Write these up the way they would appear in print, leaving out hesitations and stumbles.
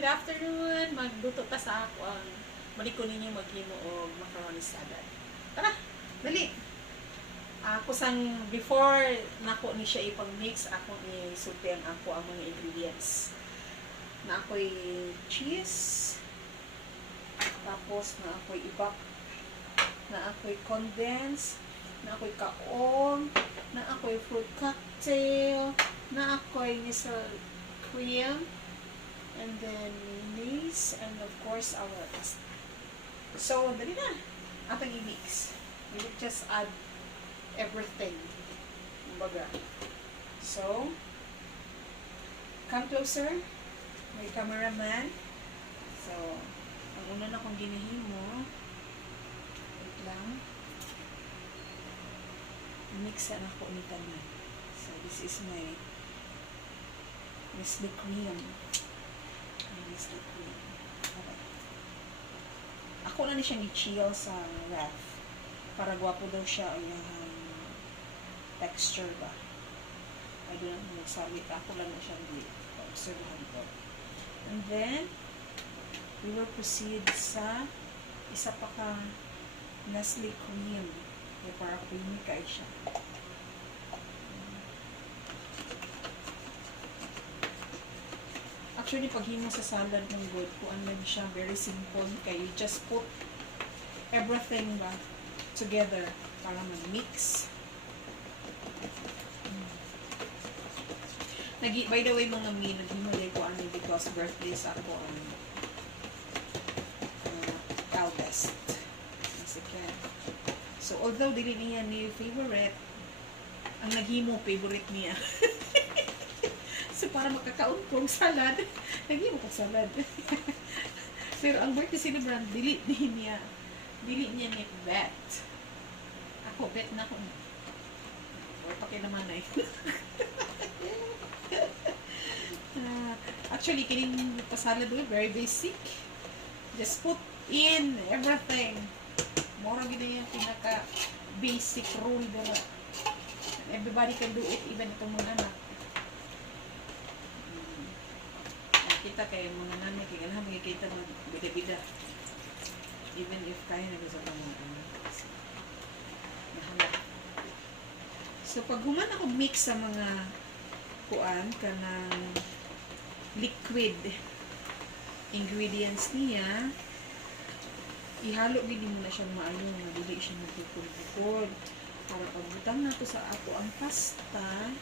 Good afternoon. Magluto ta sa ako ang maliko ninyo maghimo og macaroni salad. Tara, dali. Ako sang before nako ni siya ipang-mix, ako ni sulti ang ako ang mga ingredients. Na ako'y cheese, tapos na ako'y ibak, na ako'y condense, na ako'y kaong, na ako'y fruit cocktail, na ako'y nisal cream, and then mayonnaise, and of course our pasta. So, dali na. Atong i-mix. We will just add everything. Kumbaga. So, come closer. May cameraman. So, ang una na kong ginahimo, wait lang. Mix na ako ni tanan. So, this is my Nestle cream. Nestle cream. Okay. Ako na ni siyang i-chill sa ref. Para gwapo daw siya ang texture ba. I don't know magsabi. Ako lang na siyang observahan ko. And then, we will proceed sa isa pa ka Nestle cream. Kaya para creamy kayo siya. Actually, pag himo sa salad ng good, kuan lang siya, very simple. Kaya you just put everything ba together para mag-mix. By the way, mga mi, naghimulay ko ano because birthday sa ako ang eldest. Second. So, although dili niya ni favorite, ang naghimo favorite niya. So, para makakaon kong salad, naghimo ko salad. Pero ang birthday celebrant, dili niya ni bet. Ako, bet na ako. Or pakilaman na actually, kining pasalad doon, very basic. Just put in everything. Mora gina yung pinaka-basic rule doon. Everybody can do it, even itong mga anak. Kita kay mga nanay, kaya alam, magkikita bida-bida. Even if kaya na gusto ka mga So, pag human ako mix sa mga kuan, kanang liquid ingredients niya, ihalo gini mo na siyang maalong na dili siya magkukul-kukul. Para pagbutang na to sa ako ang pasta,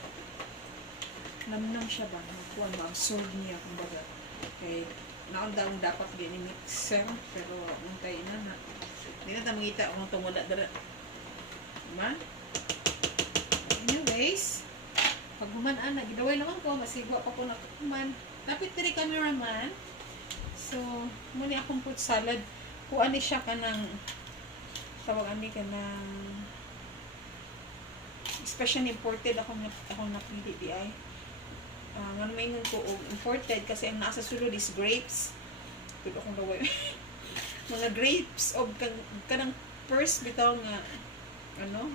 namnam siya ba? Kuan, ma-absorb niya, kumbaga. Okay, naon dapat din i-mixer, pero muntay na. Hindi na tayo makita kung itong wala dara. Diba? Anyways, pag humanaan na, gidaway naman ko, masigwa pa ko na kuman. Tapit diri cameraman. So, muna akong fruit salad. Kung ano siya ka ng, tawag ani ka ng, especially imported akong napili di ay. Manumingon ko imported kasi ang nasa sulod is grapes. Pero akong daway. Mga grapes of kanang first bitaw nga kanang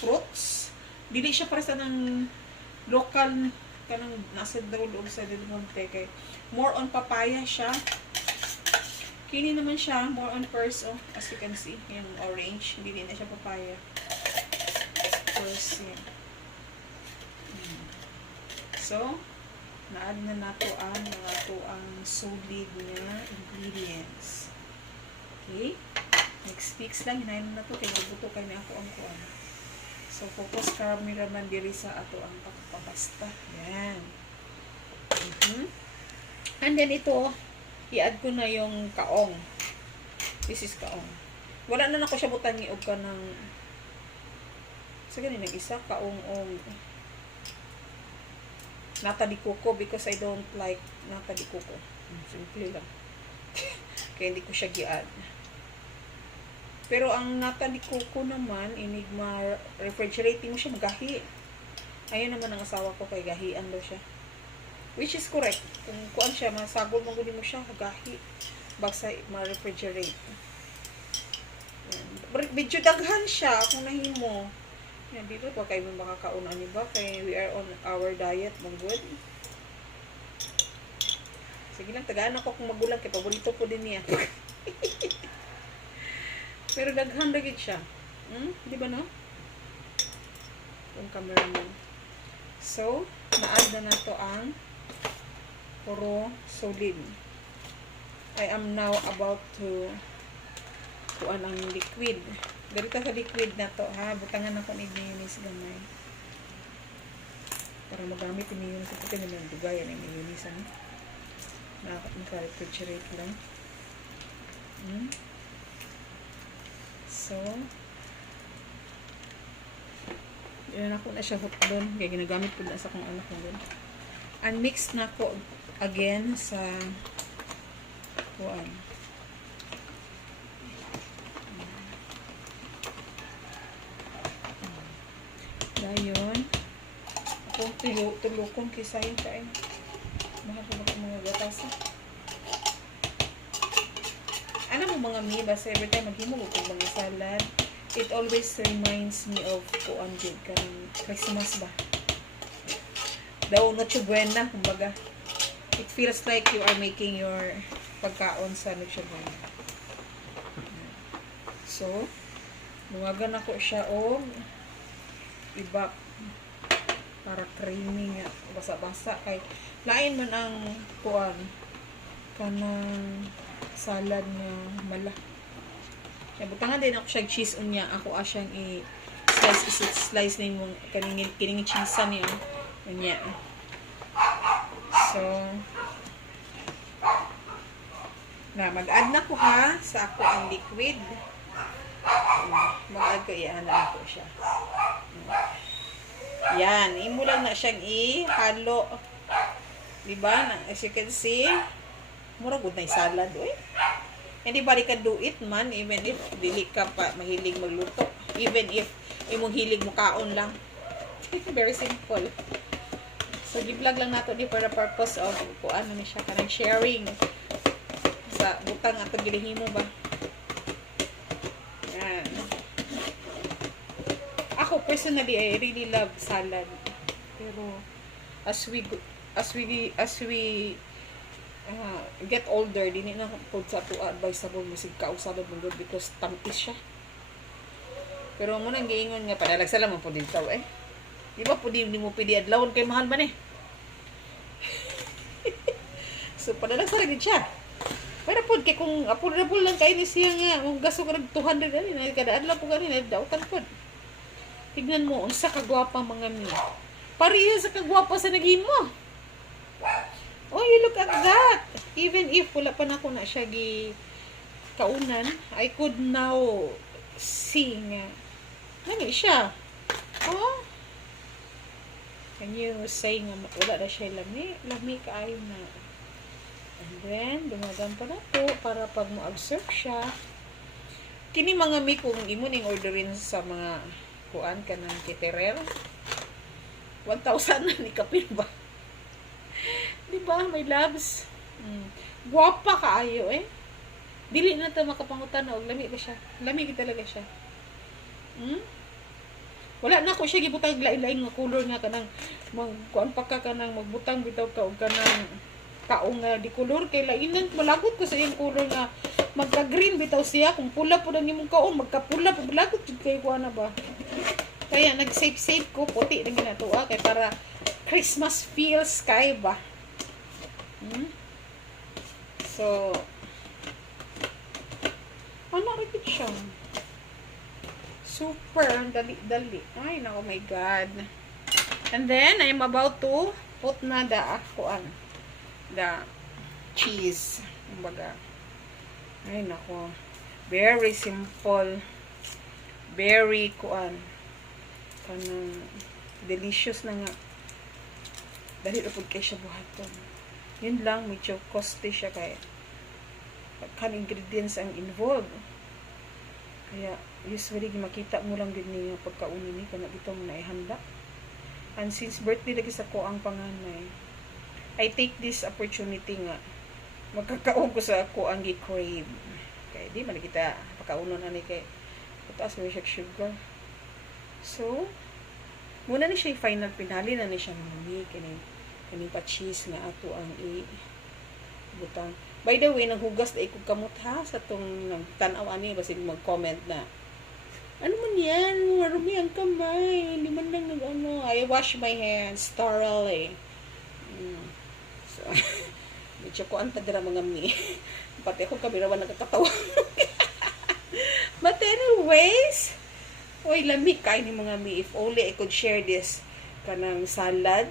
fruits. Dili siya para sa ng local kanang nasa daw loob sa Del Monte kay more on papaya siya. Kini naman siya more on first as you can see, yung orange, hindi na siya papaya. First yan. So, na-add na nato ang solid na ingredients. Okay? Mix lang. Hinayin na to. Kaya magbuto kayo na ako ang kuwan. So, focus cameraman diri sa ato ang papasta. Yan. And then ito, i-add ko na yung kaong. This is kaong. Wala na ako siya butan ni og ka ng sa ganin nag-isa kaong nata di coco because I don't like nata di coco. Simple lang. Kaya hindi ko siya gi-add. Pero ang nata di coco naman, enigma refrigerating mo siya magahi. Ayun naman ang asawa ko kay gahian daw siya. Which is correct. Kung kuan siya, masagol mo mo siya, gahi. Bagsa ma-refrigerate. Medyo daghan siya kung nahimo. Yan, dito pa kayo makakauna ni ba? Kaya we are on our diet, mong good. Sige lang, tagaan ako kung magulang kay paborito ko din niya. Pero daghan dagit siya. Di ba no? Yung cameraman. So, na-add na nato ang puro solid. I am now about to kuan ang liquid. Ganito sa liquid na to, ha? Butangan ako ni mayonnaise gamay. Para magamit ni mayonnaise. Ito naman dugay ang mayonnaise. Naka-refrigerate lang. So, yun ako na siya hook doon. Kaya ginagamit ko na sa kong anak ko doon. Unmix na ko again sa kuan. Dayon. Ako tulukon kisa yun kain. Mahal ko mga gatas. Alam mo mga mi, basta every time maghimog ko mga salad, it always reminds me of kuan jud karong Christmas ba. Daw Noche Buena, kumbaga. It feels like you are making your pagkaon sa Noche Buena. So, luwagan ako siya og iba para creamy nga basa-basa kay lain man ang kuan kanang salad nga mala. Kaya butangan din ako siya cheese unya ako asyang i-slice nimo kining cheese niya unya. So na mag-add na ko ha sa ako ang liquid. Mag-add ko iyan na ako siya. Yan, imo lang na siyang ihalo. Diba? As you can see, mura good na salad, oy. Anybody can do it man, even if dili ka pa mahilig magluto. Even if imong hilig mo kaon lang. Very simple. So, gi-vlog lang nato di for the purpose of kung ano ni siya, kanang sharing sa butang ato gilihimo ba. Yan. Ako personally, I really love salad. Pero as we get older, dili na po sa ato advisable masig ka og salad mo good because tamis siya. Pero mo nang giingon nga padalagsala man po dito eh. Di ba po di mo pwede adlawon kay mahal man eh. So padalagsala gid siya. Pero po kay kung affordable lang kay ni siya nga mong gasto ka 200 ani na kada adlaw po gani na dawtan pod. Tignan mo unsa ka gwapa mga mi. Pareha sa kagwapa sa naghimo. Oh, you look at that. Even if wala pa na ko na siya kaunan, I could now see nga. Ano siya? Oh. Can you say nga wala na siya lami? Lami kaayo na. And then, dumagan pa na po para pag mo-absorb siya. Kini mga mi kung imo ning orderin sa mga kuan ka ng caterer. 1,000 na ni kapin ba? Diba? May loves. Guwapa kaayo eh. Dili na ito makapangutan og lami ba siya? Lami talaga siya. Wala na ko siya gibutang lain-lain nga color nga kanang kuan pa ka kanang magbutang bitaw ka og kanang kaong nga di color kay lainan malagot ko sa iyang color nga magka-green bitaw siya kung pula po na nimong kaon magkapula po lagot jud kay kuan na ba. Kaya nag-save ko puti ring ginatuwa kay para Christmas feels kay ba. So, ano rin siya? Super, dali-dali. Ay, nako, my God. And then, I'm about to put na the cheese. Kumbaga. Ay, nako. Very simple. Very, kanang delicious na nga. Dali na po kayo siya buhaton. Yun lang, medyo costly siya kaya kan ingredients ang involved. Kaya, usually, makita mo lang din niya pagkaunin ni kana itong naihanda. And since birthday lagi sa ko ang panganay, I take this opportunity nga magkakaon ko sa ako ang gi-crave. Kaya di man kita pagkaunon ani kay taas mo siya sugar. So, muna ni siya final pinali na ni siya mami kini pa cheese nga ato ang butang. By the way, naghugas na ikog kamot ha sa tong nagtanaw ani basig mag-comment na. Ano man yan? Marumi ang kamay. Hindi man lang nag-ano. I wash my hands thoroughly. So, medyo ko ang tadira mga mi. Pati ako kamerawan nagkakatawa. But anyways, oy, lamig kain ni mga mi. If only I could share this kanang salad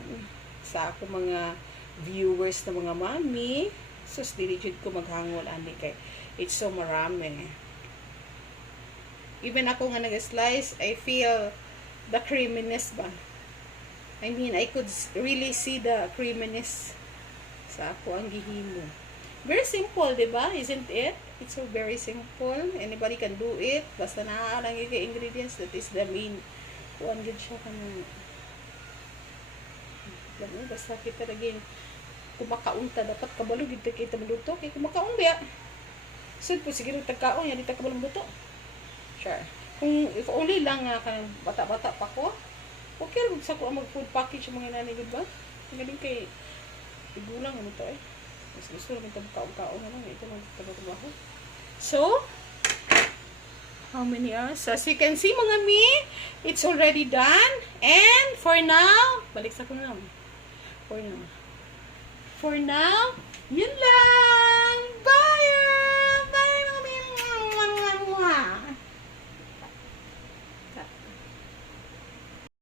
sa ako mga viewers na mga mami. Sus, diligid ko maghangol ani kay it's so marami. Even ako nga nag-slice, I feel the creaminess ba. I mean, I could really see the creaminess sa ako ang gihimo. Very simple, di ba? Isn't it? It's so very simple. Anybody can do it. Basta naaalang yung ingredients. That is the main. Kuhan din siya kanang. Basta kita lagi kumakaunta. Dapat kabalo dito kita maluto. Kaya kumakaun ba? So, po sige tagkaon. Yan dito kabalong luto. Sure. Kung if only lang kanang bata-bata pa ko, okay rin sa ko ang mag-food package yung mga nanay, diba? Ngayon kay igulang ano to eh. Mas gusto naman ito kaon-kaon na lang. Ito lang trabaho. So, how many hours? As you can see mga mi, it's already done. And for now, balik sa ko na. For now, yun lang.